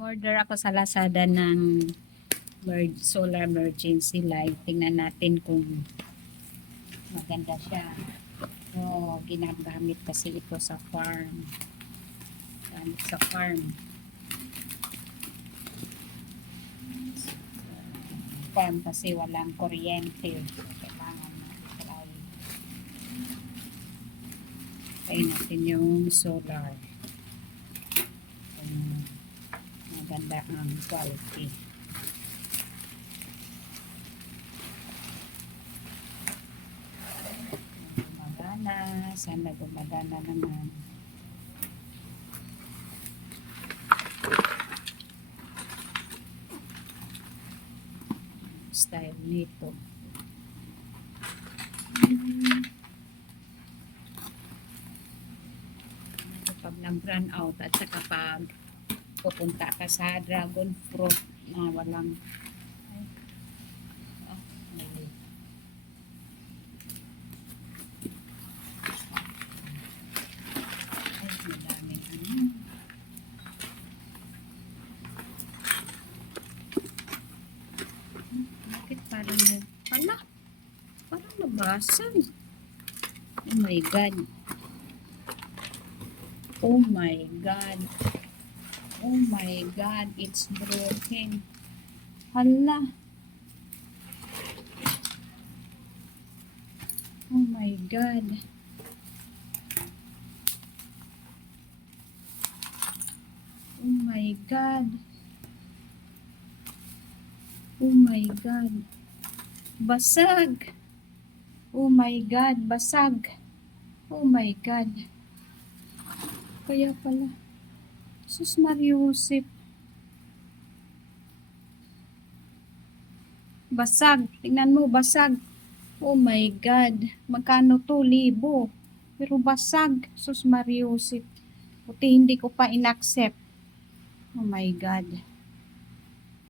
Umorder ako sa Lazada ng mer- solar emergency light. Tingnan natin kung maganda siya. So, ginagamit kasi ito sa farm. Gamit sa farm. Farm kasi walang kuryente. Kailangan na-try. Try natin yung solar. Kung maganda ang quality. Gumagana. Sana gumagana naman. Style nito. Hmm. Kapag nag-run out at saka pag pupunta ka sa dragon fruit na walang mali. Ay, ano. Bakit parang na, pala, parang nabasag. Oh my God. Oh my God. Oh my God, it's broken. Hala. Oh my God. Oh my God. Oh my God. Basag. Oh my God, basag. Oh my God. Kaya pala. Sus Mariusip. Basag. Tingnan mo, basag. Oh my God. Magkano to? Libo. Pero basag. Sus Mariusip. Buti hindi ko pa inaccept. Oh my God.